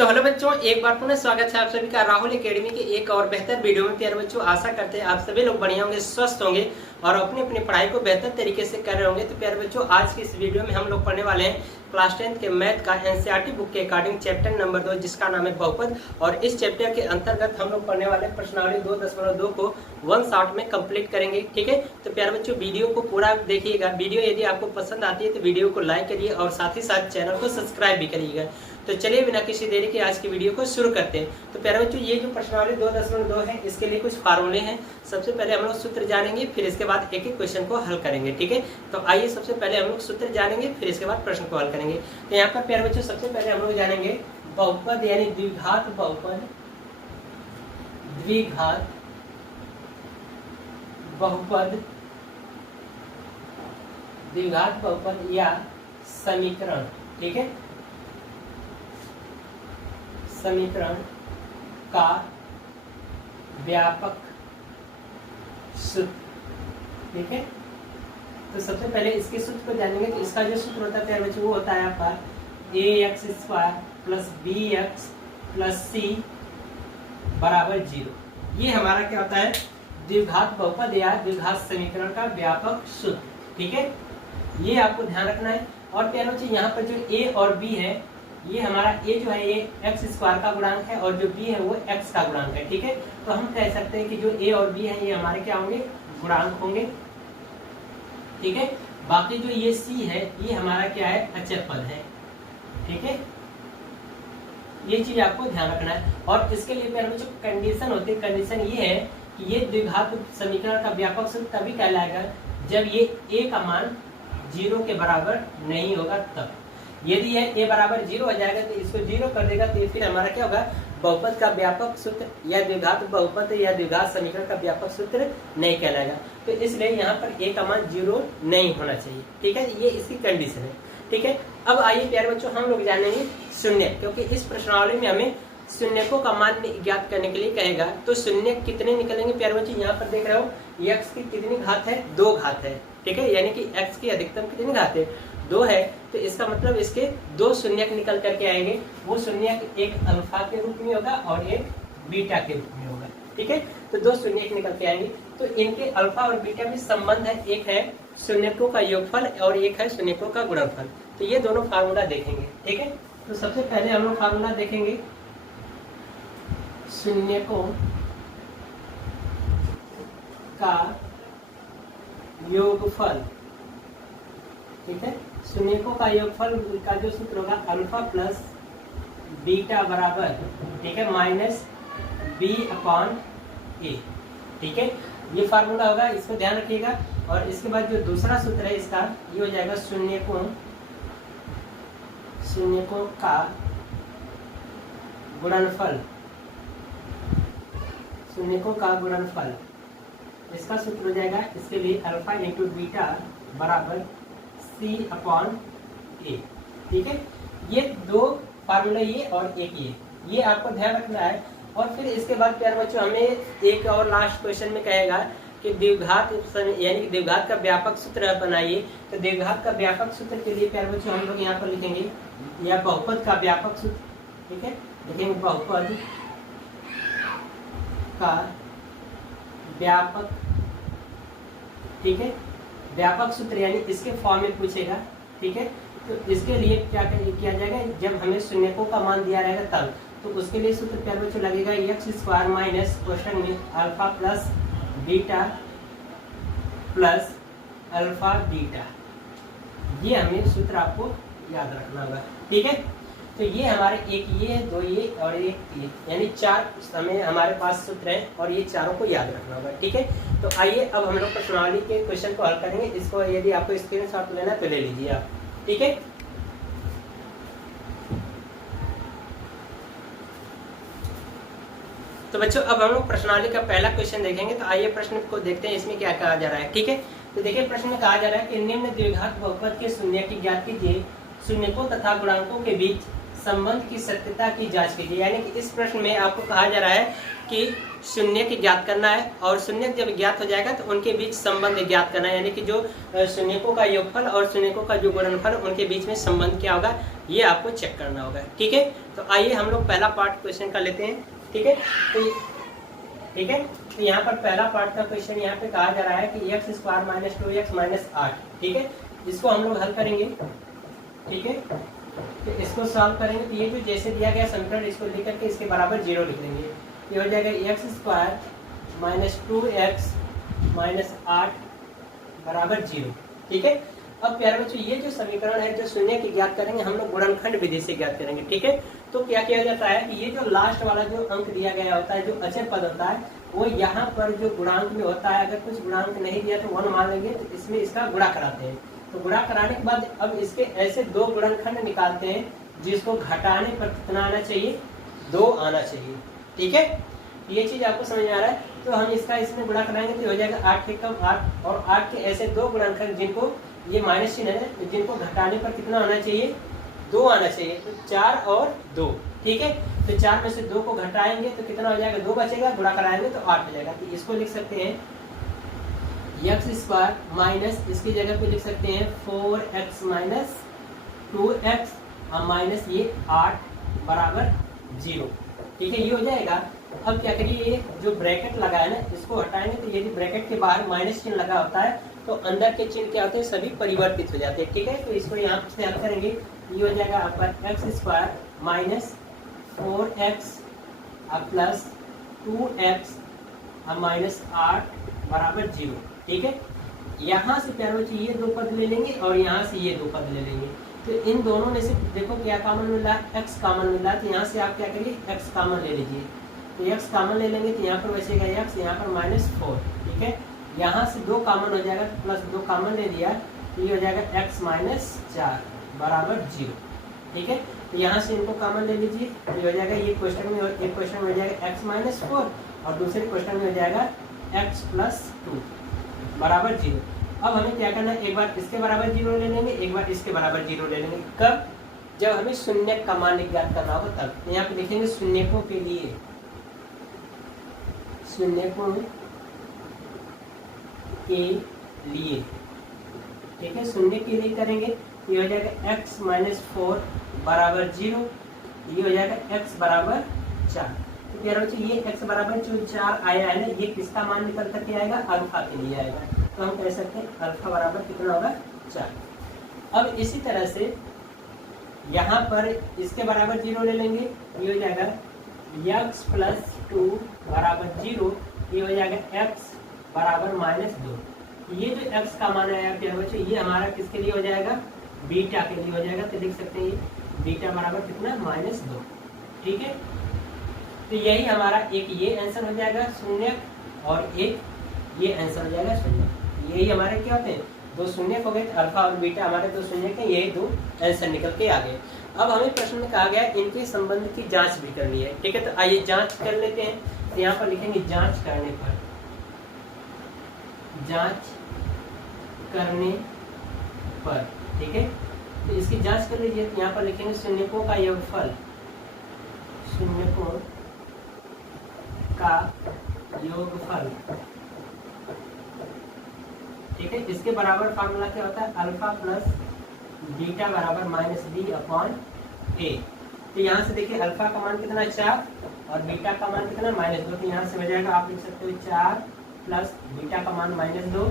तो हेलो बच्चों, एक बार पुनः स्वागत है आप सभी का राहुल एकेडमी के एक और बेहतर वीडियो में। प्यारे बच्चों, आशा करते हैं आप सभी लोग बढ़िया होंगे, स्वस्थ होंगे और अपनी अपनी पढ़ाई को बेहतर तरीके से कर रहे होंगे। तो प्यारे बच्चों, आज की इस वीडियो में हम लोग पढ़ने वाले हैं क्लास 10th के मैथ का एनसीईआरटी बुक के अकॉर्डिंग चैप्टर नंबर 2, जिसका नाम है बहुपद। और इस चैप्टर के अंतर्गत हम लोग पढ़ने वाले प्रश्नावली 2.2 को 1 शॉट में कंप्लीट करेंगे। ठीक है, तो प्यारे बच्चों, वीडियो को पूरा देखिएगा। वीडियो यदि आपको पसंद आती है तो वीडियो को लाइक करिए और साथ ही साथ चैनल को सब्सक्राइब भी करिएगा। तो चलिए बिना किसी देरी के आज की वीडियो को शुरू करते हैं। तो प्यारे बच्चों, ये जो प्रश्नावली 2.2 है, इसके लिए कुछ फार्मूले हैं। सबसे पहले हम लोग सूत्र जानेंगे, फिर इसके बाद एक एक क्वेश्चन को हल करेंगे। ठीक है, तो आइए सबसे पहले हम लोग सूत्र जानेंगे, फिर इसके बाद प्रश्न को हल करेंगे। तो यहाँ पर प्यारे बच्चों, सबसे पहले हम लोग जानेंगे बहुपद यानी द्विघात बहुपद, द्विघात बहुपद, द्विघात बहुपद या समीकरण। ठीक है, समीकरण का व्यापक सूत्र। ठीक है, तो सबसे पहले इसके सूत्र को जानेंगे। तो इसका जो सूत्र होता है प्यारे बच्चों, वो होता है आपका ax² + bx + c = 0। ये हमारा क्या होता है, द्विघात बहुपद या द्विघात समीकरण का व्यापक सूत्र। ठीक है, ये आपको ध्यान रखना है। और प्यारे बच्चों, यहाँ पर जो a और b है, ये हमारा a जो है ये x² का गुणांक है और जो b है वो x का गुणांक है। ठीक है, तो हम कह सकते हैं कि जो a और b है ये हमारे क्या होंगे, गुणांक होंगे। ठीक है, बाकी जो ये c है ये हमारा क्या है, अचर पद है। ठीक है, ये चीज आपको ध्यान रखना है। और इसके लिए प्यारे बच्चों कंडीशन होती है। कंडीशन ये है कि ये द्विघात समीकरण का व्यापक सूत्र तभी कहलाएगा जब ये a का मान 0 के बराबर नहीं होगा तब। यदि यह a बराबर 0 हो जाएगा तो इसको 0 कर देगा तो फिर हमारा क्या होगा, बहुपद का व्यापक सूत्र या द्विघात बहुपद या द्विघात समीकरण का व्यापक सूत्र नहीं कहलाएगा। तो इसलिए यहाँ पर a का मान 0 नहीं होना चाहिए। ठीक है, ये इसकी कंडीशन है। ठीक है, अब आइए प्यारे बच्चों, हम लोग जानेंगे शून्य, क्योंकि इस प्रश्नावली में हमें शून्यकों का मान ज्ञात करने के लिए कहेगा। तो शून्य कितने निकलेंगे प्यारे बच्चों, यहाँ पर देख रहे हो x की कितनी घात है, 2 घात है। ठीक है, यानी कि x की अधिकतम कितनी घात है, 2 है। तो इसका मतलब इसके 2 शून्यक निकल करके आएंगे। वो शून्यक एक अल्फा के रूप में होगा और एक बीटा के रूप में होगा। ठीक है, तो 2 शून्यक निकल के आएंगे। तो इनके अल्फा और बीटा में संबंध है, एक है शून्यकों का योगफल और एक है शून्यकों का गुणनफल। तो ये दोनों फार्मूला देखेंगे। ठीक है, तो सबसे पहले हम लोग फार्मूला देखेंगे शून्यकों का योगफल। ठीक है, शून्यकों का योगफल का जो सूत्र होगा अल्फा प्लस बीटा बराबर, ठीक है, -b/a। ठीक है, ये फार्मूला होगा, इसको ध्यान रखिएगा। और इसके बाद जो दूसरा सूत्र है इसका, ये हो जाएगा शून्यकों का गुणनफल, शून्यकों का गुणनफल। इसका सूत्र हो जाएगा इसके लिए अल्फा इंटू बीटा बराबर c/a। ठीक है, ये 2 फार्मूला, ये और एक ये आपको ध्यान रखना है। और फिर इसके बाद प्यारे बच्चों, हमें एक और लास्ट क्वेश्चन में कहेगा कि द्विघात यानी कि द्विघात का व्यापक सूत्र बनाइए। तो द्विघात का व्यापक सूत्र के लिए प्यारे बच्चों हम लोग यहाँ पर लिखेंगे या बहुपद का व्यापक सूत्र। ठीक है, लिखेंगे बहुपद का व्यापक। ठीक है, व्यापक सूत्र यानी इसके फॉर्म में पूछेगा। ठीक है, तो इसके लिए क्या किया जाएगा, जब हमें शून्यकों का मान दिया रहेगा तब, तो उसके लिए सूत्र प्यारे बच्चों लगेगा x² माइनस क्वेश्चन में alpha plus beta plus alpha beta. ये हमें सूत्र आपको याद रखना होगा। ठीक है, तो ये हमारे एक ये है, 2 ये और एक ये, यानी 4 हमें हमारे पास सूत्र हैं और ये चारों को याद रखना होगा। ठीक है, तो आइए अब हम लोग प्रश्नावली के क्वेश्चन को हल करेंगे। इसको यदि आपको स्क्रीनशॉट लेना तो ले लीजिए आप। ठीक है, तो बच्चों अब हम लोग प्रश्नावली का पहला क्वेश्चन देखेंगे। तो आइए प्रश्न को देखते हैं, इसमें क्या कहा जा रहा है। ठीक है, तो देखिए प्रश्न में कहा जा रहा है कि निम्न द्विघात बहुपद के शून्य की ज्ञात कीजिए। शून्यकों तथा गुणांकों के बीच संबंध की सत्यता की जांच कीजिए। यानी कि इस प्रश्न में आपको कहा जा रहा है कि शून्य की ज्ञात करना है, और शून्य जब ज्ञात हो जाएगा तो उनके बीच संबंध ज्ञात करना है। यानी कि जो शून्यकों का योगफल और शून्यकों का जो गुणनफल, उनके बीच में संबंध क्या होगा, ये आपको चेक करना होगा। ठीक है, तो आइए हम लोग पहला पार्ट क्वेश्चन का लेते हैं। ठीक है, तो यहाँ पर पहला पार्ट का क्वेश्चन यहाँ पे कहा जा रहा है कि x square minus 2x minus 8। ठीक है, इसको हम लोग हल करेंगे। ठीक है, तो इसको सॉल्व करेंगे तो ये जो जैसे दिया गया समीकरण, इसको लिख करके इसके बराबर 0 लिख देंगे। ये हो जाएगा x square minus 2x minus 8 बराबर 0। ठीक है, अब प्यारे बच्चों ये जो समीकरण है, जो शून्य की ज्ञात करेंगे हम लोग गुणनखंड विधि से ज्ञात करेंगे। ठीक है, तो क्या किया जाता है कि ये जो लास्ट वाला जो अंक दिया गया होता है, जो अचर पद होता है, वो यहाँ पर जो गुणांक में होता है, अगर कुछ गुणांक नहीं दिया तो 1 मान लेंगे, तो इसमें इसका गुणा कराते हैं। तो गुणा कराने के बाद अब इसके ऐसे दो गुणनखंड निकालते हैं जिसको घटाने पर कितना आना चाहिए, 2 आना चाहिए। ठीक है, ये चीज आपको समझ में आ रहा है। तो हम इसका इसमें गुणा कराएंगे तो हो जाएगा 8 के कम 8, और 8 के ऐसे दो गुणनखंड जिनको ये माइनस चिन्ह है, जिनको घटाने पर कितना आना चाहिए, 2 आना चाहिए। तो 4 और 2। ठीक है, तो 4 में से 2 को घटाएंगे तो कितना हो जाएगा, 2 बचेगा, गुणा कराएंगे तो 8 हो जाएगा। तो इसको लिख सकते हैं x स्क्वायर माइनस, इसकी जगह पे लिख सकते हैं 4x माइनस 2x और माइनस ये 8 बराबर 0। ठीक है, ये हो जाएगा। अब क्या करिए, ये जो ब्रैकेट लगा है ना, इसको हटाएंगे तो यदि ब्रैकेट के बाहर माइनस चिन्ह लगा होता है तो अंदर के चिन्ह क्या होते हैं, सभी परिवर्तित हो जाते हैं। ठीक है, तो इसको यहाँ से हल करेंगे, ये हो जाएगा आपका x square minus 4x plus 2x और माइनस 8 बराबर 0। ठीक है, यहाँ से प्यारे बच्चों ये 2 पद ले लेंगे और यहाँ से ये 2 पद ले लेंगे। तो इन दोनों में से देखो क्या कॉमन मिल रहा है, x कॉमन मिल रहा है। तो यहाँ से आप क्या करिए, x कॉमन ले लीजिए। तो x कॉमन ले लेंगे तो यहाँ पर बचेगा x, यहाँ पर माइनस 4। ठीक है, यहाँ से 2 कॉमन हो जाएगा तो प्लस 2 कॉमन ले लिया तो ये हो जाएगा x माइनस 4 बराबर 0। ठीक है, तो यहाँ से इनको कॉमन ले लीजिए तो ये हो जाएगा, ये क्वेश्चन में एक क्वेश्चन में हो जाएगा x माइनस 4 और दूसरे क्वेश्चन में हो जाएगा x प्लस 2 बराबर 0। अब हमें क्या करना है, एक बार इसके बराबर 0 ले लेंगे, एक बार इसके बराबर 0 ले लेंगे। कब, जब हमें शून्य का मान ज्ञात करना होगा तब। तो यहाँ पे लिखेंगे शून्यकों के लिए, शून्यकों के लिए। ठीक है, शून्य के लिए करेंगे ये हो जाएगा x माइनस 4 बराबर 0, ये हो जाएगा x बराबर 4। तो कह रहा हूँ ये x बराबर जो 4 आया है ना, ये किसका मान निकल करके आएगा, अल्फा के लिए आएगा। तो हम कह सकते हैं अल्फा बराबर कितना होगा, 4। अब इसी तरह से यहाँ पर इसके बराबर 0 ले लेंगे, ये हो जाएगा x प्लस 2 बराबर 0, ये हो जाएगा x बराबर माइनस 2। ये जो x का मान आया प्यारे बच्चों, ये हमारा किसके लिए हो जाएगा, बीटा के लिए हो जाएगा। तो लिख सकते हैं बीटा बराबर कितना, माइनस 2। ठीक है, तो यही हमारा एक ये आंसर हो जाएगा शून्य, और एक ये आंसर हो जाएगा शून्य। यही हमारे क्या होते हैं, 2 शून्य हो गए, अल्फा और बीटा हमारे 2 शून्य के, यही 2 आंसर निकल के आ गए। अब हमें प्रश्न में कहा गया इनके संबंध की जांच भी करनी है। ठीक है, तो आइए जांच कर लेते हैं। तो यहाँ पर लिखेंगे जांच करने पर, जांच करने पर। ठीक है, तो इसकी जांच कर लीजिए। तो यहाँ पर लिखेंगे शून्यकों का योगफल, शून्यकों का योगफल। ठीक है, इसके बराबर फार्मूला क्या होता है, अल्फा प्लस बीटा बराबर माइनस बी अपॉन ए। तो यहाँ से देखिए अल्फा का मान कितना 4 और बीटा का मान कितना -2। तो यहाँ से हो जाएगा, आप लिख सकते हो 4 प्लस बीटा का मान -2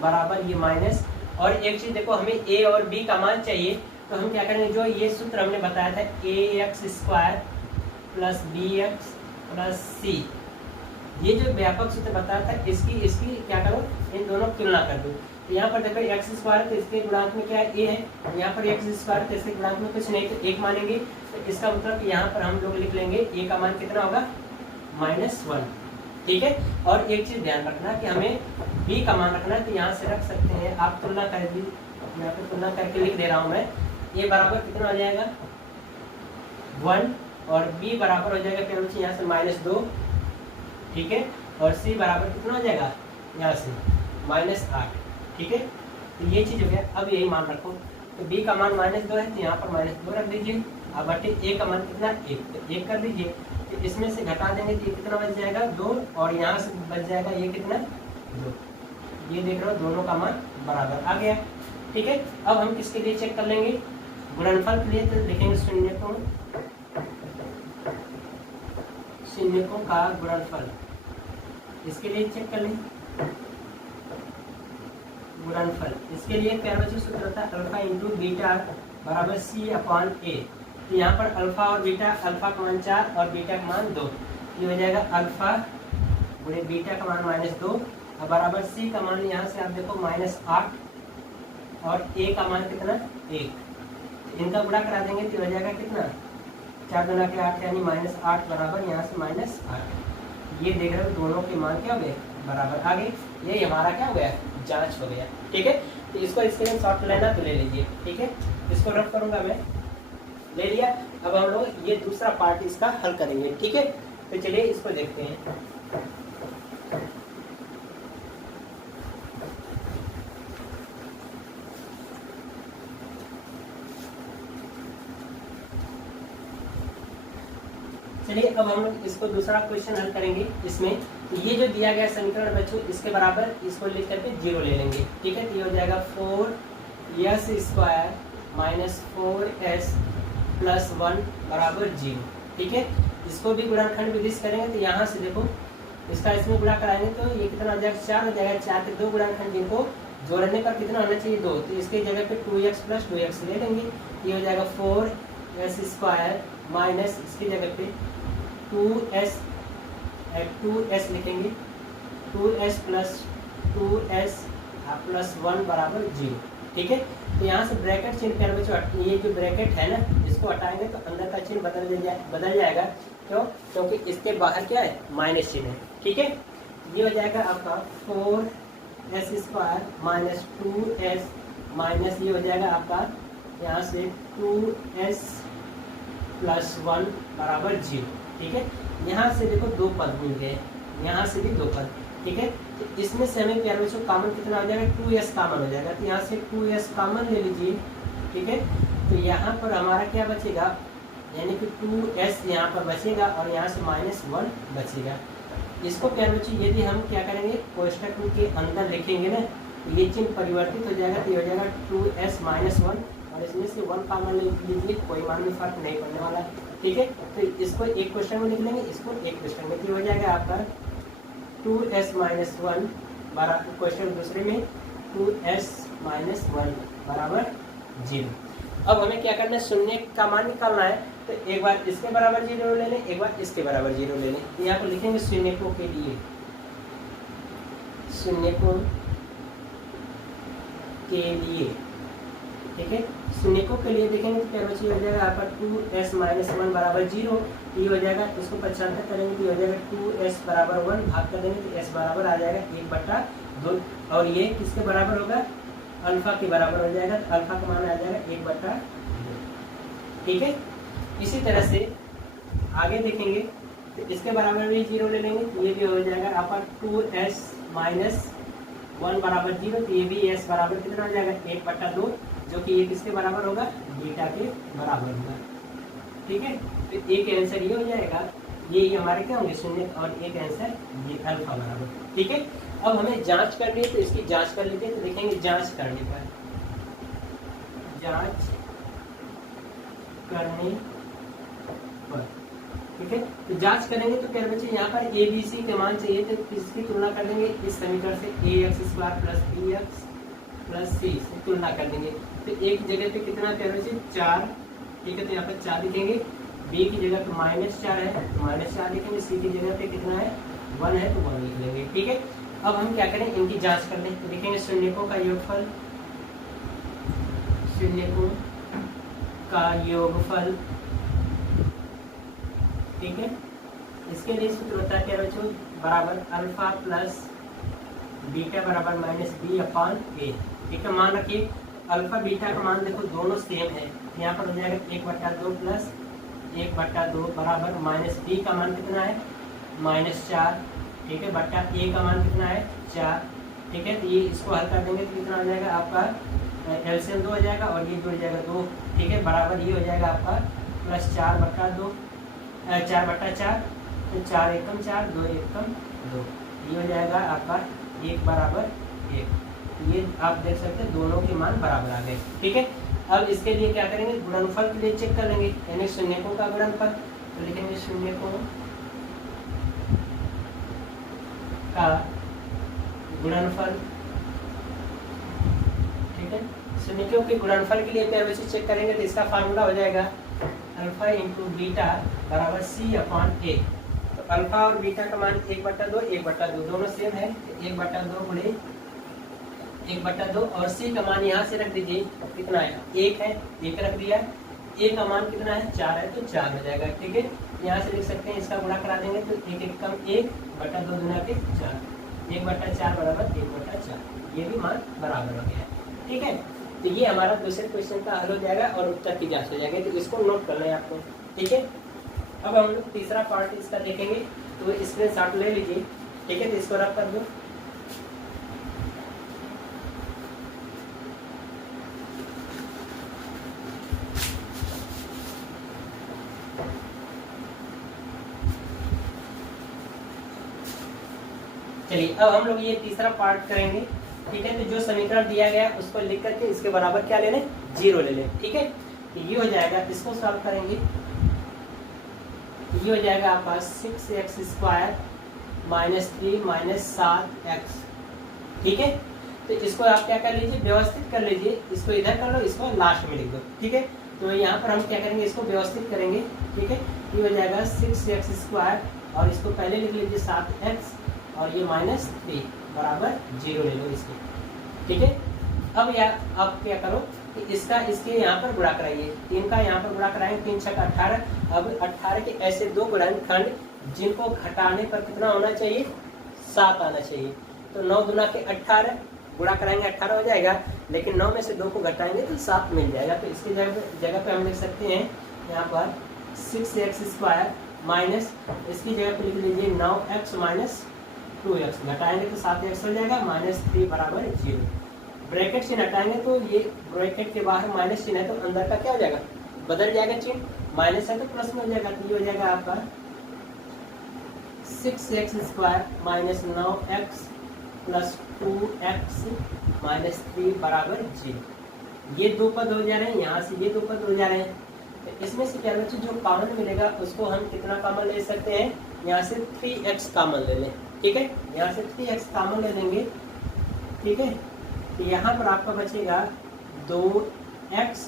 बराबर ये माइनस। और एक चीज देखो, हमें ए और बी का मान चाहिए, तो हम क्या करेंगे, जो ये सूत्र हमने बताया था ax square plus bx plus c, ये जो व्यापक सूत्र बताया था, इसकी क्या करो, इन दोनों की तुलना कर दो। तो यहाँ पर देखो x स्क्वायर, तो इसके गुणांक में क्या है, a है। यहाँ पर x स्क्वायर, तो इसके गुणांक में कुछ नहीं, तो 1 मानेंगे। तो इसका मतलब यहाँ पर हम लोग लिख लेंगे a का मान कितना होगा, -1। ठीक है, और एक चीज ध्यान रखना कि हमें b का मान रखना है, तो यहाँ से रख सकते हैं आप, तुलना कर दी, यहाँ पे तुलना करके लिख दे रहा हूँ मैं। a बराबर कितना हो जाएगा 1 और b बराबर हो जाएगा क्या बच्चे, यहाँ से -2। ठीक है, और c बराबर कितना हो जाएगा, यहाँ से -8। ठीक है, तो ये चीज हो गया। अब यही मान रखो, तो b का मान -2 है, तो यहाँ पर -2 रख दीजिए। अब बटे ए का मान कितना 1, तो 1 कर दीजिए। तो इसमें से घटा देंगे तो ये कितना बच जाएगा 2, और यहाँ से बच जाएगा ये कितना 2। ये देख रहे हो दोनों का मान बराबर आ गया। ठीक है, अब हम किसके लिए चेक कर लेंगे, गुणनफल के लिए। तो लिखेंगे शून्यकों का गुणनफल, इसके लिए चेक कर लें गुणनफल। इसके लिए प्यार बच्चों सूत्र होता है अल्फा इंटू बीटा बराबर सी अपॉन ए। तो यहाँ पर अल्फा और बीटा, अल्फा का मान 4 और बीटा का मान 2, ये हो जाएगा अल्फा गुणे बीटा का मान -2 और बराबर सी का मान यहाँ से आप देखो -8 और ए का मान कितना 1। इनका गुणा करा देंगे तो हो जाएगा कितना 4 गुना के 8 यानी -8 बराबर यहाँ से -8। ये देख रहे हो दोनों के मान क्या हो गए बराबर आ गए। ये हमारा क्या हो गया जांच हो गया। ठीक है, तो इसको स्क्रीनशॉट लेना तो ले लीजिए। ठीक है, इसको रफ करूंगा मैं, ले लिया। अब हम लोग ये दूसरा पार्ट इसका हल करेंगे। ठीक है, तो चलिए इसको देखते हैं। चलिए अब हम लोग इसको दूसरा क्वेश्चन हल करेंगे। इसमें तो ये जो दिया गया समीकरण बच्चों, इसके बराबर इसको लिख करके 0 ले लेंगे। ठीक है, तो ये हो जाएगा 4s² माइनस 4s प्लस 1 बराबर 0। ठीक है, इसको भी गुणनखंड विधि से करेंगे तो यहाँ से देखो इसका इसमें गुणा कराएंगे तो ये कितना हो जाएगा 4 हो जाएगा। 4 के 2 गुणनखंड जिनको जोड़ने पर कितना होना चाहिए 2, तो इसके जगह पे 2x प्लस 2x ले लेंगे। ये हो जाएगा 4s² माइनस इसकी जगह पे 2s लिखेंगे 2s प्लस 2s प्लस 1 बराबर 0। ठीक है, तो यहाँ से ब्रैकेट चिन्ह कर बच्चों, ये जो ब्रैकेट है ना इसको हटाएंगे तो अंदर का चिन्ह बदल जाएगा। क्यों? क्योंकि इसके बाहर क्या है माइनस चिन्ह है। ठीक है, ये हो जाएगा आपका 4s² माइनस 2s माइनस ये हो जाएगा आपका यहाँ से 2s प्लस 1 बराबर 0। ठीक है, यहाँ से देखो 2 पद मिल गए, यहाँ से भी 2 पद। ठीक है, तो इसमें से हमें प्यारे बच्चों कॉमन कितना हो जाएगा 2s कॉमन हो जाएगा। तो यहाँ से 2s कॉमन ले लीजिए। ठीक है, तो यहाँ पर हमारा क्या बचेगा, यानी कि 2s यहाँ पर बचेगा और यहाँ से -1 बचेगा। इसको प्यारे बच्चों यदि हम क्या करेंगे कोष्टक के अंदर लिखेंगे ना तो ये चिन्ह परिवर्तित हो जाएगा। तो ये हो जाएगा 2s -1 और इसमें से 1 कॉमन ले लीजिए, कोई मान में फर्क नहीं पड़ने वाला। ठीक है, तो इसको एक क्वेश्चन में लिख लेंगे, इसको एक क्वेश्चन में। हो जाएगा आपका 2s -1 बराबर क्वेश्चन दूसरे में 2s -1 बराबर 0। अब हमें क्या करना है शून्य का मान निकालना है। तो एक बार इसके बराबर 0 ले लें, एक बार इसके बराबर 0 ले लें। तो यहाँ पर लिखेंगे शून्यकों के लिए, शून्यकों के लिए। ठीक है, शून्यकों के लिए देखेंगे तो क्या बच्चे हो जाएगा आपका 2s -1 बराबर 0। ये हो जाएगा, इसको 75 करेंगे तो हो जाएगा 2s बराबर 1 भाग कर देंगे तो s बराबर आ जाएगा 1/2 और ये किसके बराबर होगा अल्फा के बराबर हो जाएगा। तो अल्फा का मान आ जाएगा 1/2। ठीक है, इसी तरह से आगे देखेंगे तो इसके बराबर भी 0 ले लेंगे तो ये भी हो जाएगा आपका 2s -1 बराबर 0। तो ये भी s बराबर कितना हो जाएगा 1/2, जो कि ये किसके बराबर होगा बीटा के बराबर होगा। ठीक है, तो एक आंसर ये हो जाएगा, ये हमारे क्या होंगे शून्य और एक आंसर ये अल्फा बराबर। ठीक है, अब हमें जांच करनी है तो इसकी जांच कर लेते हैं। तो लिखेंगे जांच करने पर, जांच करने पर। ठीक है, तो जांच करेंगे तो क्या बच्चे यहाँ पर ए बी सी के मान चाहिए तो किसकी तुलना कर देंगे इस समीकरण से ax² plus bx plus c से तुलना कर देंगे। तो एक जगह पे कितना क्या बच्चे 4। ठीक है, तो यहाँ पर 4 लिखेंगे, b की जगह पे -4 है तो -4 लिखेंगे, c की जगह पे कितना है 1 है तो 1 लिख लेंगे। ठीक है, अब हम क्या करें इनकी जांच कर लें। तो लिखेंगे शून्यकों का योगफल, शून्यकों का योगफल। ठीक है, इसके लिए सूत्र होता है क्या बच्चों बराबर अल्फा प्लस बीटा बराबर -b/a। ठीक है, मान रखिए अल्फा बीटा का मान देखो दोनों सेम है। यहाँ पर हो जाएगा 1/2 प्लस 1/2 बराबर -b का मान कितना है -4। ठीक है, बट्टा a का मान कितना है 4। ठीक है, तो ये इसको हल कर देंगे तो कितना हो जाएगा आपका एलसीएम 2 हो जाएगा और ये 2 हो जाएगा 2। ठीक है, बराबर ये हो जाएगा आपका प्लस 4/2 4/4, तो 4 एकम 4, 2 एकम 2, ये हो जाएगा आपका 1 बराबर 1। ये आप देख सकते हैं दोनों के मान बराबर आ गए। ठीक है, अब इसके लिए क्या करेंगे, गुणनफल के लिए चेक कर लेंगे, यानी शून्यकों का गुणनफल। तो लिखेंगे शून्यकों का गुणनफल। ठीक है, शून्यकों के गुणनफल के लिए प्यारे बच्चे चेक करेंगे तो इसका फार्मूला हो जाएगा अल्फा इंटू बीटा बराबर C/A। तो अल्फा और बीटा का मान 1/2 1/2 दोनों सेम है, 1/2 गुणे 1/2, और C का मान यहाँ से रख दीजिए, कितना है 1 है, 1 रख दिया। A का मान कितना है 4 है, तो 4 हो जाएगा। ठीक है, यहाँ से लिख सकते हैं, इसका गुणा करा देंगे तो 1 एकम 1/2 गुना के 4, 1/4 बराबर 1/4, ये भी मान बराबर हो गया। ठीक है, तो ये हमारा दूसरे क्वेश्चन का हल हो जाएगा और उत्तर की जांच हो जाएगी, तो इसको नोट करना है आपको। ठीक है, अब हम लोग तीसरा पार्ट इसका देखेंगे, तो स्क्रीनशॉट ले लीजिए। ठीक है, तो इसको रख कर दो। चलिए, अब हम लोग ये तीसरा पार्ट करेंगे। ठीक है, तो जो समीकरण दिया गया उसको लिख करके इसके बराबर क्या ले लें, 0 ले लें। ठीक है, तो ये हो जाएगा, इसको सॉल्व करेंगे, ये हो जाएगा आपका 6x² - 3 - 7x। ठीक है, तो इसको आप क्या कर लीजिए, व्यवस्थित कर लीजिए, इसको इधर कर लो, इसको लास्ट में लिख दो। ठीक है, तो यहाँ पर हम क्या करेंगे, इसको व्यवस्थित करेंगे। ठीक है, ये हो जाएगा 6x² और इसको पहले लिख लीजिए 7x, और ये -3 बराबर 0 ले लो इसके। ठीक है, अब क्या करो कि इसका इसके यहाँ पर गुणा कराइए, 3 का यहाँ पर गुणा कराएंगे, 3 6 18। अब 18 के ऐसे दो गुणनखंड जिनको घटाने पर कितना होना चाहिए, 7 आना चाहिए। तो 9 दूना के 18 गुणा कराएंगे 18 हो जाएगा, लेकिन 9 में से 2 को घटाएंगे तो 7 मिल जाएगा। तो इसकी जगह पे हम लिख सकते हैं यहाँ पर 6x² माइनस, इसकी जगह पे लिख लीजिए 9x - 2x, घटाएंगे तो 7x हो जाएगा, -3 बराबर 0। ब्रैकेट चिन्ह हटाएंगे तो ये ब्रैकेट के बाहर माइनस चिन्ह है, तो अंदर का क्या हो जाएगा, बदल जाएगा चिन्ह, माइनस है तो प्लस में हो जाएगा। तो ये हो जाएगा आपका 6x² - 9x + 2x - 3 बराबर 0। ये दो पद हो जा रहे हैं, यहाँ से ये दो पद हो जा रहे हैं, तो इसमें से क्या बच्चे जो कॉमन मिलेगा उसको हम कितना कॉमन ले सकते हैं, यहाँ से 3x कॉमन ले लें। ठीक है, यहाँ से 3x कॉमन ले लेंगे। ठीक है, तो यहाँ पर आपका बचेगा 2x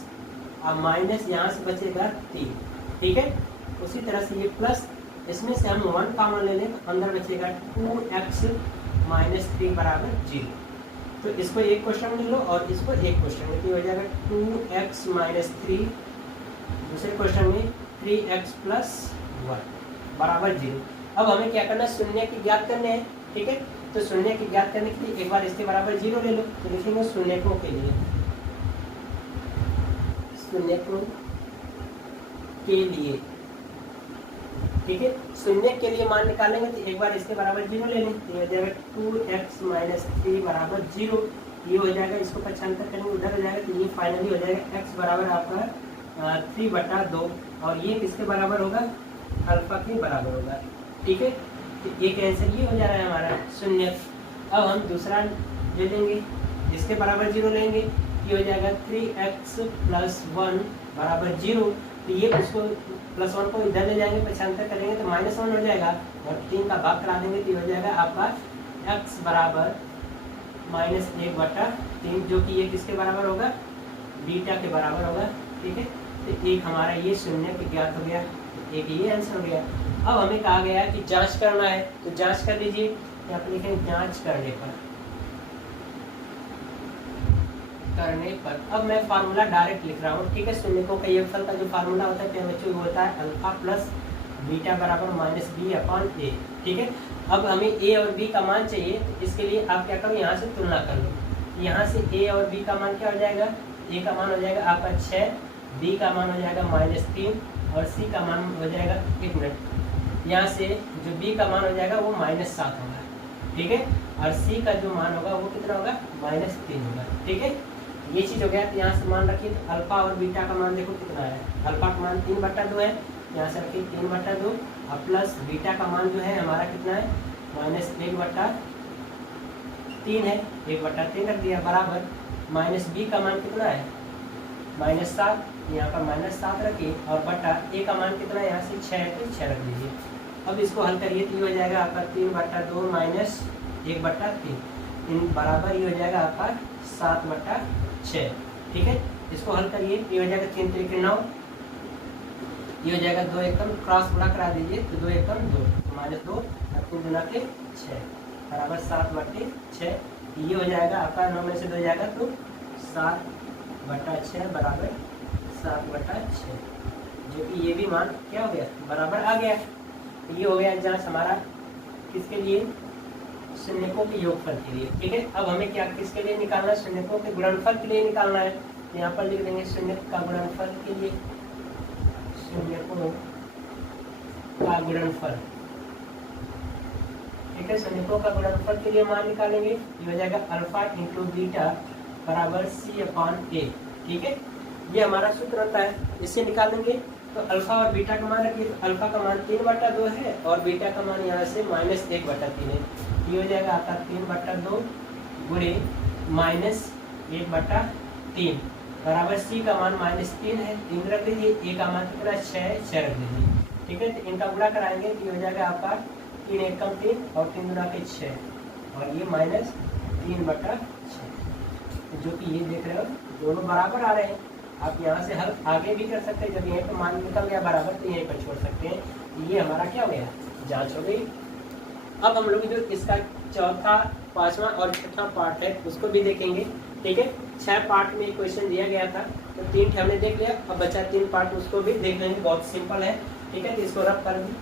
और माइनस यहाँ से बचेगा 3। ठीक है, उसी तरह से ये प्लस, इसमें से हम 1 कॉमन ले लें, तो अंदर बचेगा 2x - 3 बराबर 0। तो इसको एक क्वेश्चन ले लो और इसको एक क्वेश्चन में, हो जाएगा 2x - 3, दूसरे क्वेश्चन में 3x + 1 बराबर 0। अब हमें क्या करना है, शून्य की ज्ञात करने हैं। ठीक है, तो शून्य की ज्ञात करने के लिए एक बार इसके बराबर 0 ले लो, तो लिखेंगे शून्यकों के लिए, शून्यकों के लिए। ठीक है, शून्य के लिए मान निकालेंगे तो एक बार इसके बराबर 0 ले लें, तो हो जाएगा 2x - 3 बराबर 0। ये हो जाएगा, इसको 95 करेंगे उधर हो जाएगा, तो ये फाइनली हो जाएगा x बराबर आपका 3/2, और ये किसके बराबर होगा, अल्फा के बराबर होगा। ठीक है, तो एक आंसर ये हो जा रहा है हमारा शून्य। अब हम दूसरा ले लेंगे, इसके बराबर 0 लेंगे, ये हो जाएगा 3x + 1 बराबर 0। तो ये उसको +1 को इधर ले जाएंगे, 95 करेंगे तो -1 हो जाएगा, और 3 का भाग करा देंगे तो ये हो जाएगा आपका x बराबर -1/3, जो कि ये किसके बराबर होगा, बीटा के बराबर होगा। ठीक है, तो एक हमारा ये शून्य की ज्ञात हो गया, एक ये आंसर हो गया। अब हमें कहा गया कि जांच करना है, तो जांच कर लीजिए, यहाँ पर लिखें जांच करने पर। अब मैं फार्मूला डायरेक्ट लिख रहा हूँ। ठीक है, शून्यकों का योगफल का जो फार्मूला होता है प्यारे बच्चों, वो होता है अल्फा प्लस बीटा बराबर -b/a। ठीक है, अब हमें a और b का मान चाहिए, तो इसके लिए आप क्या करो, यहाँ से तुलना कर लो। यहाँ से a और b का मान क्या हो जाएगा, a का मान हो जाएगा आपका 6, b का मान हो जाएगा -3, और c का मान हो जाएगा, 1 मिनट, यहाँ से जो b का मान हो जाएगा वो -7 होगा। ठीक है, और c का जो मान होगा वो कितना होगा, -3 होगा। ठीक है, ये चीज़ हो गया। तो यहाँ से मान रखिए तो अल्फा और बीटा का मान देखो कितना है। अल्फा का मान 3/2 है, यहाँ से रखिए 3/2 और प्लस बीटा का मान जो है हमारा कितना है -1/3 है, 1/3 रख दिया बराबर माइनस बी का मान कितना है -7, यहाँ पर -7 रखिए और बटा ए का मान कितना है यहाँ से 6 है तो 6 रख दीजिए। अब इसको हल करिए तो ये हो जाएगा आपका 3/2 माइनस 1/3 बराबर ये हो जाएगा आपका 7/6। ठीक है, इसको हल करिए, ये हो जाएगा 3 3 9, ये हो जाएगा 2 एकम क्रॉस गुणा करा दीजिए तो 2 एकम 2 -2 और 3 गुना के 6 बराबर 7/6। ये हो जाएगा आपका 9 में से 2 जाएगा तो 7/6 बराबर 7/6, जो कि ये भी मान क्या हो गया बराबर आ गया। ये हो गया जांच हमारा किसके लिए, शून्यकों के योगफल के लिए। ठीक है, अब हमें क्या किसके लिए निकालना है, शून्यकों के गुणनफल के लिए निकालना है। तो यहाँ पर लिख देंगे शून्य का गुणनफल के लिए, शून्यकों का गुणनफल। ठीक है, शून्यकों का गुणनफल के लिए मान निकालेंगे, ये हो जाएगा अल्फा इंटू बीटा बराबर C/A। ठीक है, ये हमारा सूत्र होता है, इसे निकालेंगे तो अल्फा और बीटा का मान रखिए। तो अल्फा का मान 3/2 है और बीटा का मान यहाँ से -1/3 है। ये हो जाएगा आपका 3/2 गुणे -1/3 बराबर C का मान -3 है, 3 रख लीजिए, ए का मान कितना 6 रख लीजिए। ठीक है, तो इनका गुणा कराएंगे तो ये हो जाएगा आपका 3 एकम 3 और 3 गुना के 6 और ये -3/6, जो कि ये देख रहे हो दोनों बराबर आ रहे हैं। आप यहाँ से हल आगे भी कर सकते हैं, जब यहीं पर मान निकल गया बराबर तो यहीं पर छोड़ सकते हैं। ये हमारा क्या हो गया, जांच हो गई। अब हम लोग जो इसका चौथा, पांचवा और छठा पार्ट है उसको भी देखेंगे। ठीक है, 6 पार्ट में क्वेश्चन दिया गया था तो 3 हमने देख लिया, अब बचा 3 पार्ट उसको भी देख लेंगे, बहुत सिंपल है। ठीक है, तो इसको रब कर दी।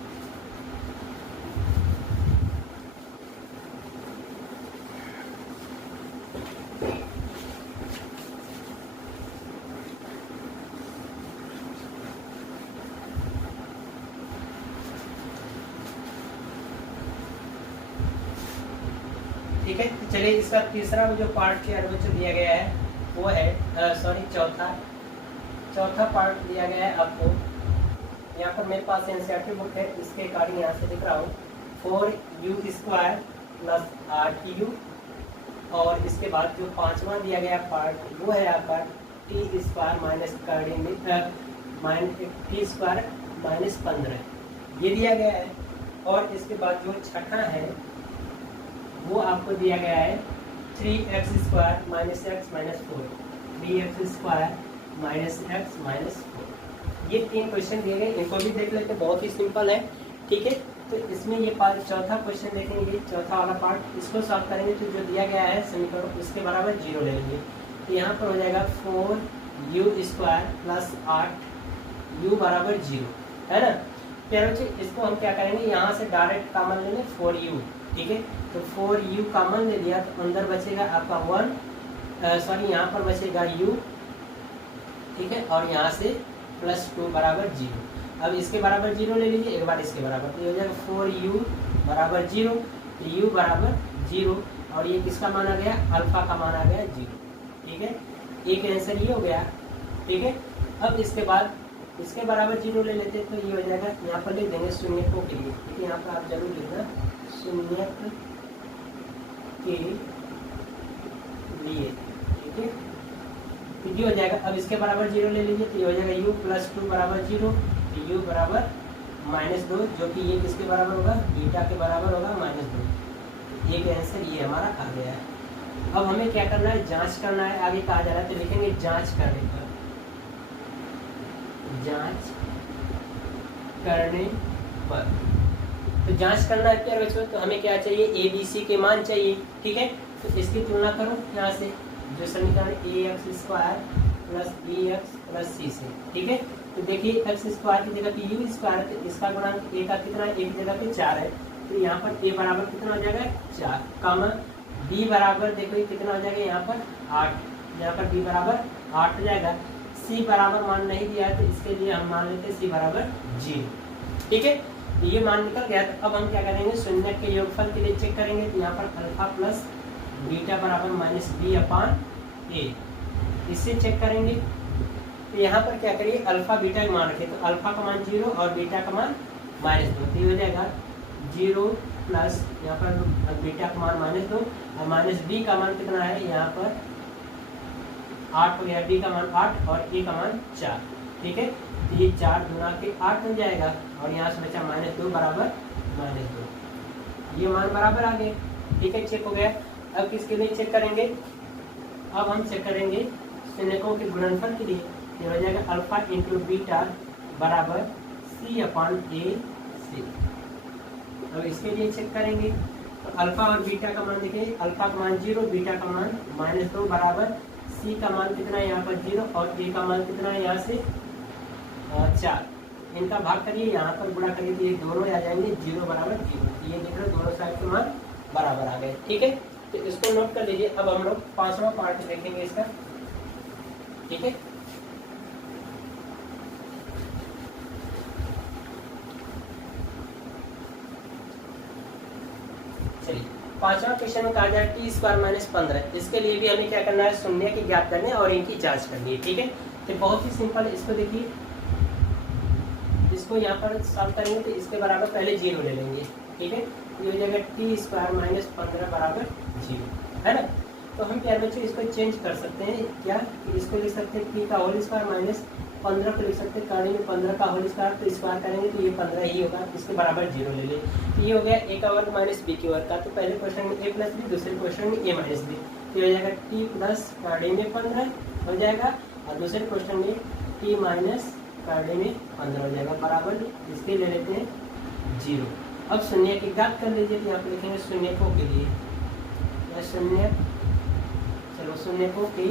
ठीक है, तो चलिए इसका तीसरा जो पार्ट के जो दिया गया है वो है चौथा पार्ट दिया गया है आपको। यहाँ पर मेरे पास एनसीईआरटी बुक है, इसके अकॉर्डिंग यहाँ से लिख रहा हूँ 4u² + 8u और इसके बाद जो पांचवा दिया गया पार्ट वो है आपका t² -15 ये दिया गया है। और इसके बाद जो छठा है वो आपको दिया गया है 3x² - x - 4 3x² - x - 4। ये 3 क्वेश्चन दिए गए, इनको भी देख लेते, बहुत ही सिंपल है। ठीक है, तो इसमें ये पार्ट चौथा क्वेश्चन देखेंगे, चौथा वाला पार्ट, इसको सॉल्व करेंगे तो जो दिया गया है समीकरण उसके बराबर 0 ले लेंगे। तो यहाँ पर हो जाएगा 4u² + 8u बराबर 0, है ना। फिर बच्चे इसको हम क्या करेंगे, यहाँ से डायरेक्ट कॉमन ले लें 4u। ठीक है, तो 4u कॉमन ले लिया तो अंदर बचेगा आपका 1, यहाँ पर बचेगा u। ठीक है, और यहाँ से +2 बराबर 0। अब इसके बराबर 0 ले लीजिए, एक बार इसके बराबर, तो ये हो जाएगा 4u बराबर 0, तो u बराबर 0 और ये किसका मान आ गया, अल्फा का मान आ गया 0। ठीक है, एक आंसर ये हो गया। ठीक है, अब इसके बाद इसके बराबर 0 ले लेते तो ये हो जाएगा, यहाँ पर लिख देंगे शून्यकों के लिए। ठीक है, यहाँ पर आप जरूर लिखना शून्यक के लिए। ठीक है, तो ये हो जाएगा। अब इसके बराबर 0 ले लीजिए तो ये हो जाएगा u + 2 बराबर 0, तो u बराबर -2, जो कि ये किसके बराबर होगा, बीटा के बराबर होगा -2। एक आंसर ये हमारा आ गया है। अब हमें क्या करना है, जांच करना है। आगे कहा जा रहा है तो लिखेंगे जांच करने पर, जांच करने पर। तो जांच करना है प्यारे बच्चों, तो हमें क्या चाहिए, ABC के मान चाहिए। ठीक है, तो इसकी तुलना करो यहाँ से जो समीकरण ax² + bx + c से। ठीक है, तो देखिए x² की जगह पे u² है तो इसका गुणांक a का कितना है, a की जगह पे 4 है, तो यहाँ पर a बराबर कितना हो जाएगा 4, कामा b बराबर देखो ये कितना हो जाएगा यहाँ पर 8, यहाँ पर b बराबर 8 हो जाएगा। c बराबर मान नहीं दिया है तो इसके लिए हम मान लेते हैं c बराबर 0। ठीक है, तो ये मान निकल गया। तो अब हम क्या करेंगे, शून्य के योगफल के लिए चेक करेंगे। तो यहाँ पर अल्फा प्लस बीटा बराबर -b/a। इससे चेक करेंगे। तो यहाँ पर क्या करिए, अल्फा बीटा का मान रखिए, तो अल्फा का मान 0 और बीटा का मान -2, तो ये हो जाएगा 0 प्लस यहाँ पर बीटा का मान -2 और माइनस बी का मान कितना है यहाँ पर 8 हो गया, बी का मान 8 और ए का मान 4, ठीक है। तो ये 4 गुना के 8 बन जाएगा और यहाँ से बचा -2 बराबर -2, ये मान बराबर आ गए, ठीक है, चेक हो गया। अब किसके लिए चेक करेंगे, अब हम चेक करेंगे शून्यकों के गुणनफल के लिए, ये हो जाएगा अल्फा इंटू बीटा बराबर C/A। अब इसके लिए चेक करेंगे, तो अल्फा और बीटा का मान देखिए, अल्फा का मान 0, बीटा का मान -2 बराबर C का मान कितना है यहाँ पर 0 और A का मान कितना है यहाँ से 4, इनका भाग करिए, यहाँ पर गुणा करिए तो ये दोनों आ जाएंगे 0 बराबर 0, ये देख रहे हो दोनों साइड के मान बराबर आ गए, ठीक है। तो इसको नोट कर लीजिए। अब हम लोग 5वां पार्ट देखेंगे इसका, ठीक है। चलिए 5वां क्वेश्चन में कहा जाए t² - 15, इसके लिए भी हमें क्या करना है, शून्य की ज्ञात करने और इनकी जांच करनी है, ठीक है। तो बहुत ही सिंपल, इसको देखिए, इसको यहाँ पर सॉल्व करेंगे तो इसके बराबर पहले 0 ले लेंगे, ठीक है। ये हो जाएगा t² - 15 बराबर 0, है ना। तो हम क्या बच्चों इसको चेंज कर सकते हैं, क्या इसको लिख सकते हैं p का होल स्क्वायर माइनस 15 को लिख सकते हैं कड़ी में 15 का होल स्क्वायर, तो स्क्वायर करेंगे तो ये 15 ही होगा, इसके बराबर 0 ले लें। तो ये हो गया a का वर्ग माइनस b के वर्ग का, तो पहले क्वेश्चन में a प्लस बी, दूसरे क्वेश्चन में a माइनस बी, तो हो जाएगा t प्लस कड़ी में 15 हो जाएगा और दूसरे क्वेश्चन में t माइनस कड़ी में 15 हो जाएगा, बराबर इसके ले लेते हैं 0। अब शून्य की ज्ञात कर लीजिए, तो यहाँ पर लिखेंगे शून्यकों के लिए, या शून्य, चलो शून्यकों के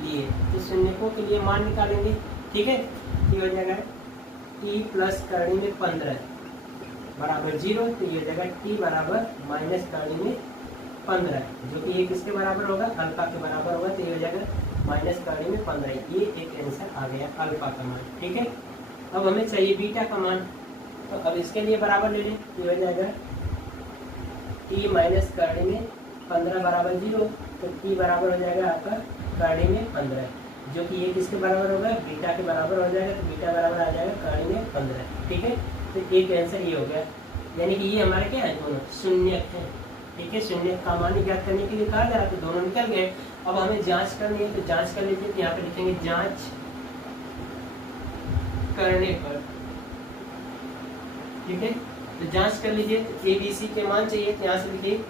लिए, तो शून्यकों के लिए मान निकालेंगे, ठीक है। ये हो जाएगा t प्लस कड़ी में 15 बराबर 0, तो ये हो जाएगा t बराबर माइनस कड़ी में 15, जो कि ये किसके बराबर होगा, अल्फा के बराबर होगा, तो ये हो जाएगा माइनस कड़ी में 15, ये एक आंसर आ गया अल्फा का मान, ठीक है। अब हमें चाहिए बीटा का मान, तो अब इसके लिए बराबर ले लें, तो हो जाएगा t माइनस कड़ी में 15 बराबर 0, तो t बराबर हो जाएगा आपका कड़ी में 15, जो कि ये किसके बराबर होगा, बीटा के बराबर हो जाएगा, तो बीटा बराबर आ जाएगा कड़ी में 15, ठीक है। तो एक आंसर ये हो गया, यानी कि ये हमारे क्या है, दोनों शून्य है, ठीक है। शून्य का मान ज्ञात करने के लिए कहा जा रहा है, तो दोनों निकल गए। अब हमें जांच करनी है, तो जांच कर लीजिए, तो यहाँ पे लिखेंगे जांच करने पर, ठीक है। तो जांच कर लीजिए, तो ए बी सी के मान चाहिए, तो यहाँ से लिखिए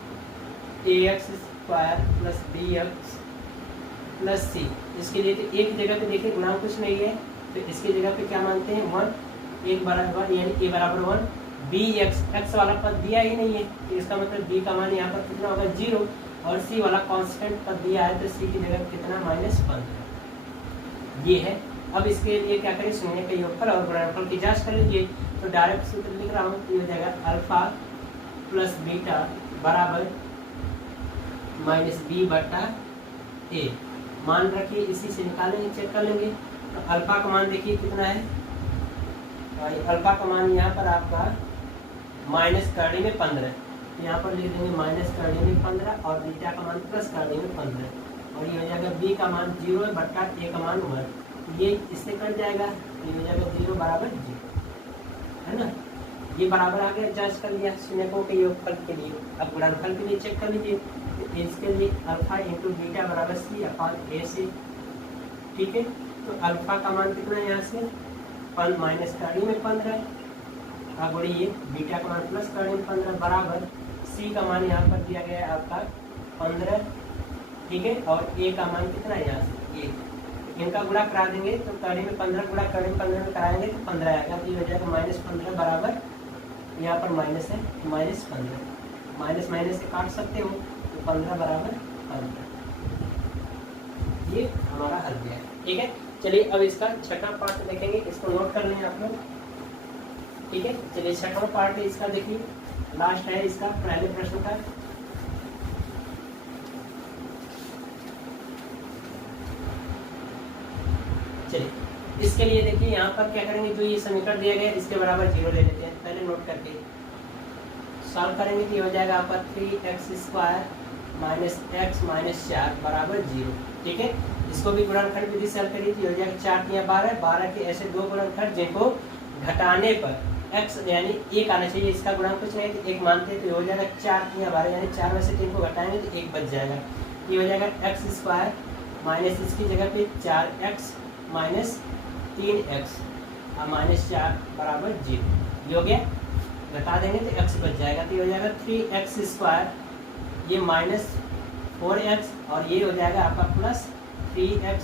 ax² + bx + c, इसके लिए तो एक जगह पे देखिए गुणांक कुछ नहीं है, तो इसकी जगह पे क्या मानते हैं 1, एक बराबर यानी a बराबर 1, bx x वाला पद दिया ही नहीं है, तो इसका मतलब b का मान यहाँ पर कितना होगा 0, और c वाला कांस्टेंट पद दिया है, तो c की जगह कितना -15, ये है। अब इसके लिए क्या करें, शून्य का योगफल और गुणनफल की जांच कर लीजिए, तो डायरेक्ट सूत्र लिख रहा हूँ, ये हो जाएगा अल्फा प्लस बीटा बराबर -b/a, मान रखिए, इसी से निकालेंगे, चेक कर लेंगे। तो अल्फा का मान देखिए कितना है, अल्फा का मान यहाँ पर आपका माइनस कड़ी में 15, यहाँ पर लिख देंगे माइनस कड़ी में 15 और बीटा का मान प्लस कड़ी में 15, और ये हो जाएगा b का मान 0 बट्टा a का मान 1, ये इससे कट जाएगा, ये हो जाएगा 0 बराबर 0, है ना। ये बराबर आ गया, जांच कर लिया शून्यकों के योगफल के लिए। अब गुणनफल के लिए चेक कर लीजिए, तो इसके लिए अल्फा इंटू बीटा बराबर c/a से, ठीक है। तो अल्फा का मान कितना है यहाँ से माइनस कड़ी में 15, अब बढ़िए बीटा का मान प्लस कड़ी में 15 बराबर c का मान यहाँ पर दिया गया है आपका 15, ठीक है, और a का मान कितना है यहाँ से 1, इनका गुणा करा देंगे, तो कड़ी में 15 गुणा कड़ी में 15 में कराएंगे तो 15 आएगा, तो ये हो जाएगा -15 बराबर, यहाँ पर माइनस है, -15, माइनस माइनस से काट सकते हो, तो 15 बराबर 15, ये हमारा हल गया है, ठीक है। चलिए अब इसका छठा पार्ट देखेंगे, इसको नोट कर लें आप लोग, ठीक है। चलिए छठा पार्ट इसका देखिए, लास्ट है इसका पहले प्रश्न का। चलिए इसके लिए देखिए यहाँ पर क्या करेंगे, जो ये समीकरण दिया गया है इसके बराबर 0 ले लेते हैं, पहले नोट करके सॉल्व करेंगे तो ये हो जाएगा आपका 3x² - x - 4 बराबर 0, ठीक है। इसको भी गुणनखंड विधि से हल करिए तो हो जाएगा 4 तिया 12, 12 के ऐसे दो गुणनखंड जिनको घटाने पर x यानी 1 आना चाहिए, इसका गुणांक कुछ नहीं है तो 1 मानते हैं तो हो जाएगा 4 तिया 12 यानी 4 में से 3 को घटाएंगे तो 1 बच जाएगा। ये हो जाएगा एक्स स्क्वायर माइनस इसकी जगह पे 4x माइनस 3x और माइनस 4 बराबर 0। ये हो गया, घटा देंगे तो x बच जाएगा तो ये हो जाएगा 3x स्क्वायर, ये माइनस 4x और ये हो जाएगा आपका प्लस 3x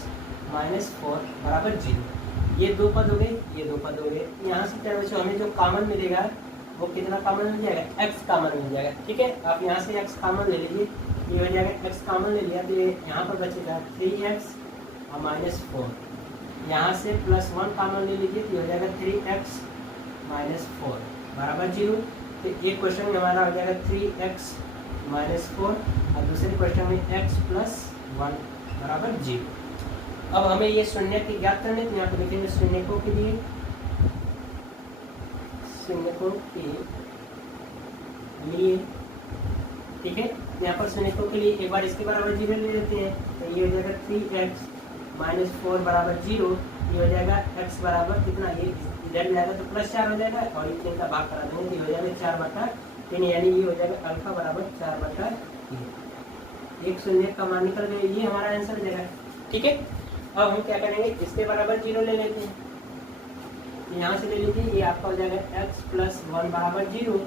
माइनस 4 बराबर 0। ये दो पद हो गए, ये दो पद हो गए। यहाँ से क्या बच्चों हमें जो कॉमन मिलेगा वो कितना कॉमन मिल जाएगा, x कॉमन मिल जाएगा। ठीक है, आप यहाँ से x कॉमन ले लीजिए, ये हो जाएगा x कॉमन ले लिया तो ये यहाँ पर बचेगा 3x और माइनस 4, यहाँ से प्लस 1 कॉमन ले लीजिए तो ये हो जाएगा 3x माइनस 4 बराबर 0। तो एक क्वेश्चन में हमारा हो जाएगा 3x माइनस 4 और दूसरे क्वेश्चन में x प्लस 1 बराबर 0। अब हमें ये शून्य की ज्ञात करने तो यहाँ पे लिखेंगे शून्यकों के लिए, शून्यकों के लिए। ठीक है, यहाँ पर शून्यकों के लिए एक बार इसके बराबर 0 ले लेते हैं तो ये हो जाएगा 3x माइनस 4 बराबर 0। ये हो जाएगा x बराबर कितना, ये इधर जाएगा तो प्लस 4 हो जाएगा और ये 3 का भाग करा देंगे तो ये हो जाएगा 4/3 यानी ये हो जाएगा अल्फा बराबर 4/3। एक शून्य का मान निकल गया, ये हमारा आंसर हो जाएगा। ठीक है, अब हम क्या करेंगे, इसके बराबर 0 ले लेते हैं, यहाँ से ले लीजिए, ये आपका हो जाएगा x प्लस 1 बराबर 0।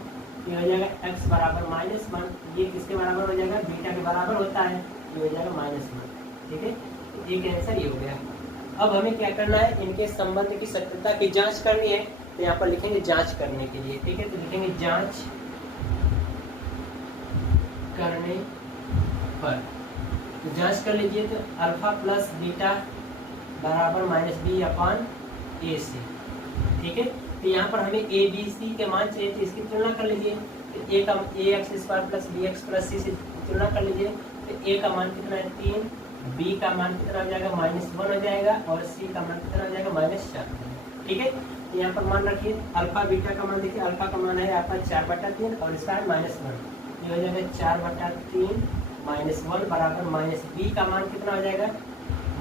ये हो जाएगा x बराबर -1, ये किसके बराबर हो जाएगा, बीटा के बराबर होता है, ये हो जाएगा -1। ठीक है, एक आंसर ये हो गया। अब हमें क्या करना है, इनके संबंध की सत्यता की जांच करनी है तो यहाँ पर लिखेंगे जांच करने के लिए। ठीक है, तो लिखेंगे जांच करने पर, तो जांच कर लीजिए तो अल्फा प्लस बीटा बराबर -b/a से। ठीक है, तो यहाँ पर हमें a b c के मान चाहिए तो इसकी तुलना कर लीजिए, तो a का ax square plus bx plus c से तुलना कर लीजिए तो a का मान कितना है 3, b का मान कितना हो जाएगा -1 हो जाएगा और c का मान कितना हो जाएगा -4। ठीक है, तो यहाँ पर मान रखिए अल्फा बीटा का मान देखिए, अल्फा का मान है आपका 4/3 और इसका है -1, ये हो जाएगा 4/3 -1 बराबर -b का मान कितना हो जाएगा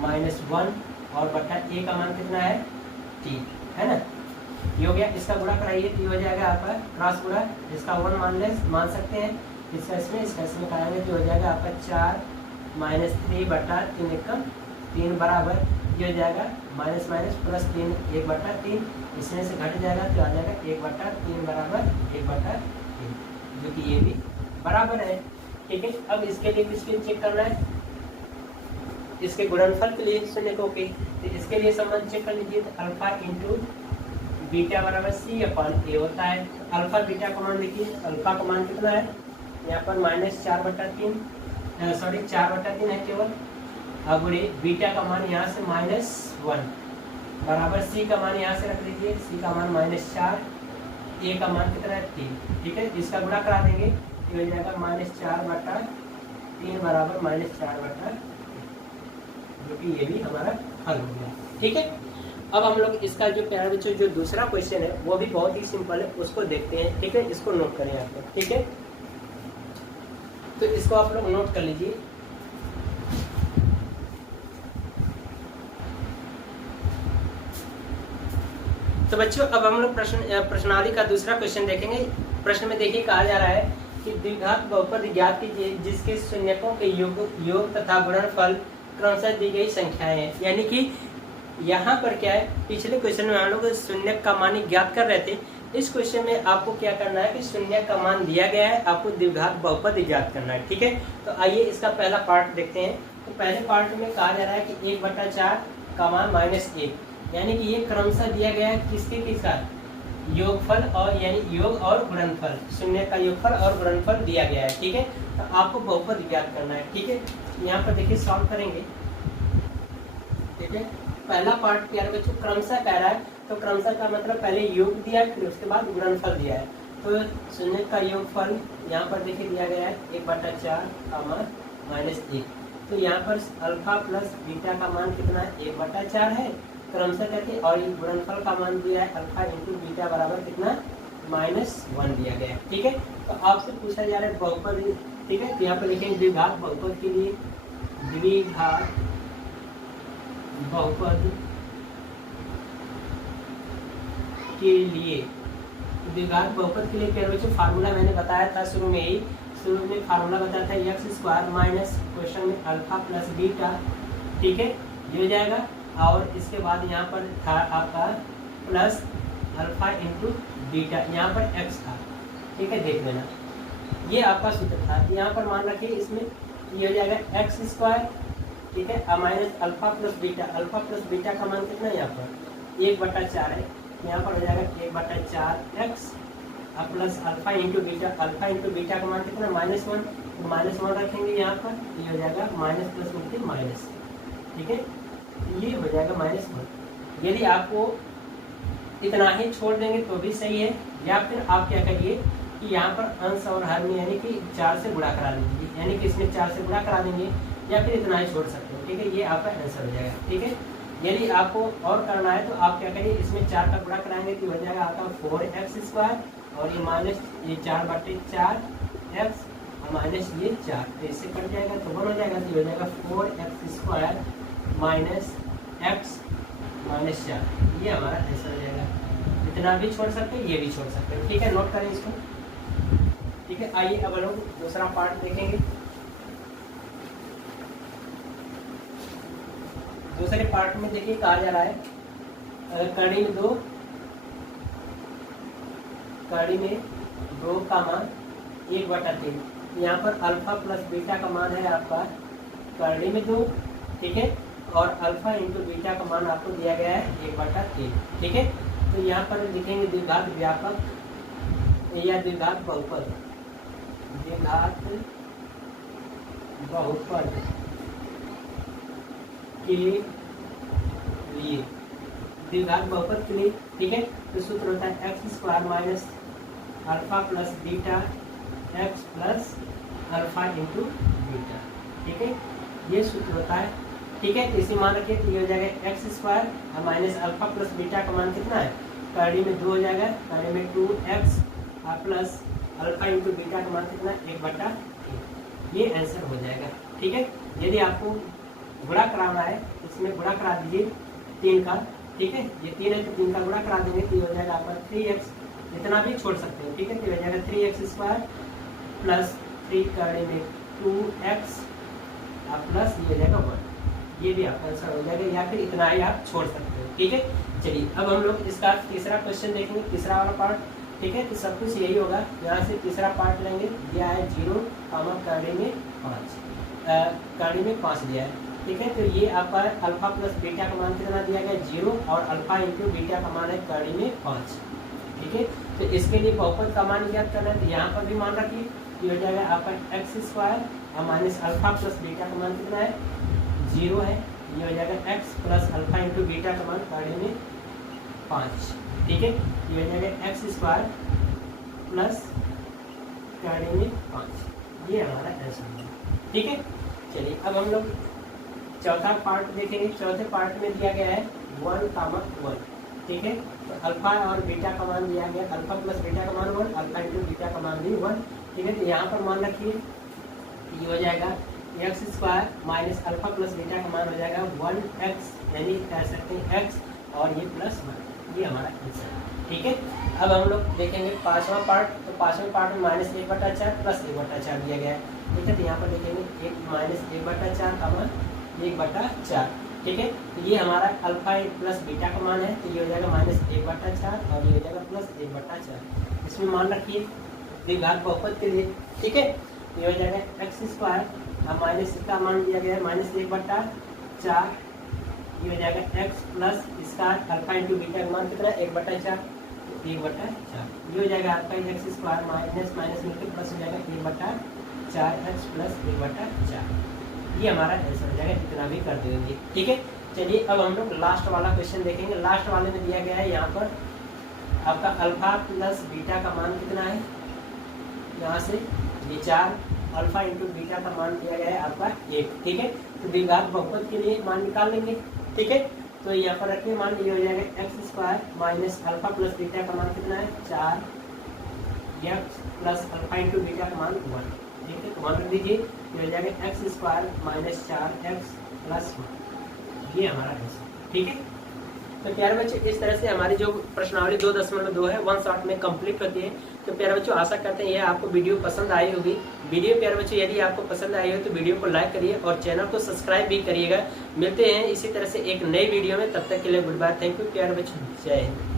-1 और बटा a का मान कितना है 3, है ना। ये हो गया, इसका गुणा कराइए तो ये हो जाएगा आपका क्रॉस गुणा, जिसका 1 मान सकते हैं, इसका इसमें कराएंगे तो हो जाएगा आपका 4 -3/3 3 बराबर ये हो जाएगा -+3 1/3, इसमें से घट जाएगा तो आ जाएगा 1/3 बराबर 1/3, जो कि ये भी बराबर है। ठीक है, अब इसके लिए किसके चेक करना है, इसके गुणनफल के लिए शून्यकों के, तो इसके लिए संबंध चेक कर लीजिए तो अल्फा इंटू बीटा बराबर c/a होता है। अल्फा बीटा का मान देखिए, अल्फा का मान कितना है यहाँ पर -4/3 है केवल, अब बीटा का मान यहाँ से -1 बराबर c का मान यहाँ से रख लीजिए, c का मान -4, a का मान कितना है 3। ठीक है, इसका गुणा करा देंगे ये हो जाएगा -4/3 बराबर -4/3, जो कि ये भी हमारा हल हो गया। ठीक है, अब हम लोग इसका जो प्यारे बच्चों जो दूसरा क्वेश्चन है वो भी बहुत ही सिंपल है, उसको देखते हैं। ठीक है, इसको नोट करें आप लोग। ठीक है, तो इसको आप लोग नोट कर लीजिए। तो बच्चों अब हम लोग प्रश्नावली का दूसरा क्वेश्चन देखेंगे। प्रश्न में देखिए कहा जा रहा है कि द्विघात बहुपद ज्ञात कीजिए जिसके शून्यकों के योग तथा गुणनफल क्रमशः दी गई संख्याएं हैं। यानी कि यहाँ पर क्या है, पिछले क्वेश्चन में हम लोग शून्य का मान ज्ञात कर रहे थे, इस क्वेश्चन में आपको क्या करना है कि शून्य का मान दिया गया है, आपको द्विघात बहुपद ज्ञात करना है। ठीक है, तो आइए इसका पहला पार्ट देखते हैं। तो पहले पार्ट में कहा जा रहा है कि 1/4 का मान -1, यानी कि ये क्रमशः दिया गया है किसके साथ, योगफल और यानी योग और गुणनफल, शून्य का योगफल और गुणनफल दिया गया है। ठीक है, तो आपको बहुपद ज्ञात करना है। ठीक है, यहाँ पर देखिए सॉल्व करेंगे। ठीक है, पहला पार्ट प्यारे बच्चों क्रमशः कह रहा है, तो क्रमशः का मतलब पहले योग दिया है फिर उसके बाद गुणनफल दिया है। तो शून्य का योगफल यहाँ पर देखिए दिया गया है 1/4 का मान -1, तो यहाँ पर अल्फा प्लस बीटा का मान कितना है 1/4 है क्रमशः करके, और ये गुणनफल का मान दिया है अल्फा इंटू बीटा बराबर कितना -1 दिया गया है। ठीक है, तो आपसे पूछा जा रहा है बहुपद। ठीक है, तो यहाँ पर लिखेंगे द्विघात बहुपद के लिए, द्विघात बहुपद के लिए, द्विघात बहुपद के लिए क्या बच्चों फार्मूला मैंने बताया था शुरू में फार्मूला बताया था एक्स स्क्वायर माइनस क्वेश्चन में अल्फा प्लस बीटा, ठीक है, ये हो जाएगा। और इसके बाद यहाँ पर था आपका प्लस अल्फा इंटू बीटा, यहाँ पर एक्स था, ठीक है, देख लेना, ये आपका सूत्र था। यहाँ पर मान रखिए इसमें ये हो जाएगा एक्स स्क्वायर, ठीक है, माइनस अल्फा प्लस बीटा का मान कितना है यहाँ पर 1/4 है, यहाँ पर हो जाएगा 1/4 x plus alpha into beta का मान कितना -1, -1 रखेंगे यहाँ पर, ये हो जाएगा माइनस प्लस इंटू माइनस, ठीक है, ये हो जाएगा -1। यदि आपको इतना ही छोड़ देंगे तो भी सही है, या फिर आप क्या करिए कि यहाँ पर अंश और हर में यानी कि 4 से गुणा करा दीजिए, यानी कि इसमें 4 से गुणा करा देंगे, या फिर इतना ही छोड़ सकते हैं, ठीक है, ये आपका आंसर हो जाएगा, ठीक है। यदि आपको और करना है तो आप क्या करिए इसमें 4 का गुणा कराएंगे तो हो जाएगा आपका 4x स्क्वायर, और ये माइनस ये 4/4 एक्स और माइनस ये 4, तो इससे कट जाएगा तो 1 हो जाएगा, तो ये हो जाएगा 4x square minus x minus 4, ये हमारा आंसर हो जाएगा। इतना भी छोड़ सकते हैं, ये भी छोड़ सकते हैं, ठीक है, नोट करें इसको, ठीक है। आइए अब लोग दूसरा पार्ट देखेंगे। दूसरे पार्ट में देखिए कहा जा रहा है कड़ी में 2 का मान 1/3, यहाँ पर अल्फा प्लस बीटा का मान है आपका कड़ी में 2, ठीक है, और अल्फा इंटू बीटा का मान आपको दिया गया है 1/3, ठीक है। तो यहाँ पर लिखेंगे द्विघात व्यापक या द्विघात बहुपद के लिए, द्विघात बहुपद के लिए, ठीक है। तो सूत्र होता है x square minus alpha plus beta x plus alpha into beta, ठीक है, ये सूत्र होता है, ठीक है। तो इसी मान रखिए तो ये हो जाएगा x square minus alpha plus beta का मान कितना है, कड़ी में 2 हो जाएगा, कड़ी में 2x plus alpha into beta का मान कितना है 1/3, ये आंसर हो जाएगा, ठीक है। यदि आपको गुणा कराना है इसमें गुणा करा दीजिए 3 का, ठीक है, ये 3 है तो 3 का गुणा करा देंगे तो ये हो जाएगा आपका 3x, इतना भी छोड़ सकते हैं, ठीक है, तो हो जाएगा 3x स्क्वायर प्लस 3 कड़ी में 2x प्लस ये हो जाएगा 1, ये भी आपका आंसर हो जाएगा, या फिर इतना ही आप छोड़ सकते हो, ठीक है। चलिए अब हम लोग इसका तीसरा क्वेश्चन देखेंगे, तीसरा वाला पार्ट, ठीक है। तो सब कुछ यही होगा, यहाँ से तीसरा पार्ट लेंगे, दिया है 0, कड़ी में 5 दिया है, ठीक है। तो ये आपका अल्फा प्लस बीटा का मान कितना दिया गया 0, और अल्फा इंटू बीटा का मान है कड़ी में 5, ठीक है। तो इसके लिए बहुपद का मान ज्ञात करना है, तो यहाँ पर भी मान रखिए, ये हो जाएगा आपका एक्स स्क्वायर और माइनस अल्फा प्लस बीटा का मान कितना है 0 है, ये हो जाएगा x plus alpha into beta का मान कड़ी में 5, ठीक है, ये हो जाएगा एक्स स्क्वायर प्लस कड़ी में 5, ये हमारा आंसर है, ठीक है। चलिए अब हम लोग चौथा पार्ट देखेंगे। चौथे पार्ट में दिया गया है 1, ठीक है। तो अल्फा और बीटा का मान दिया गया, अल्फा प्लस बीटा का मान 1, अल्फा इंटू बीटा का मान भी 1, ठीक है। तो यहाँ पर मान रखिए ये हो जाएगा x square minus alpha plus beta का मान हो जाएगा 1x, यानी कह सकते हैं x और ये प्लस 1, ये हमारा आंसर है, ठीक है। अब हम लोग देखेंगे पांचवा पार्ट। तो पांचवें पार्ट में -1/4 प्लस 1/4 दिया गया है, ठीक है। तो यहाँ पर देखेंगे -1/4 का मान 1/4, ठीक है। तो ये हमारा अल्फा प्लस बीटा का मान है, तो ये हो जाएगा -1/4 और ये हो जाएगा प्लस 1/4। इसमें मान रखिए द्विघात बहुपद के लिए, ठीक है। ये हो जाएगा एक्स स्क्वायर माइनस इसका मान दिया गया है -1/4, ये हो जाएगा एक्स प्लस इसका अल्फा इंटू बीटा का मान कितना 1/4, 1/4, ये हो जाएगा आपका एक्स स्क्वायर माइनस माइनस मिलकर प्लस हो जाएगा 1/4x प्लस 1/4, ये हमारा आंसर हो जाएगा, इतना भी कर देंगे, ठीक है। चलिए अब हम लोग लास्ट वाला क्वेश्चन देखेंगे। लास्ट वाले में दिया गया है यहाँ पर आपका अल्फा प्लस बीटा का मान कितना है, यहाँ से ये 4, अल्फा इंटू बीटा का मान दिया गया है आपका 1, ठीक है। तो द्विघात बहुपद के लिए मान निकाल लेंगे, ठीक है। तो यहाँ पर रखिए मान ये हो जाएगा x square minus alpha plus beta का मान कितना है 4x plus alpha into beta का मान 1, ठीक है। तो मान रख दीजिए ये हो जाएगा x square minus 4x plus 1, ये हमारा आंसर। ठीक है, तो प्यारे बच्चों इस तरह से हमारी जो प्रश्नावली 2.2 है 1 शॉट में कंप्लीट होती है। तो प्यारे बच्चों आशा करते हैं यह आपको वीडियो पसंद आई होगी। वीडियो प्यारे बच्चों यदि आपको पसंद आई हो तो वीडियो को लाइक करिए और चैनल को सब्सक्राइब भी करिएगा। मिलते हैं इसी तरह से एक नई वीडियो में, तब तक के लिए गुड बाय, थैंक यू प्यारे बच्चों, जय हिंद।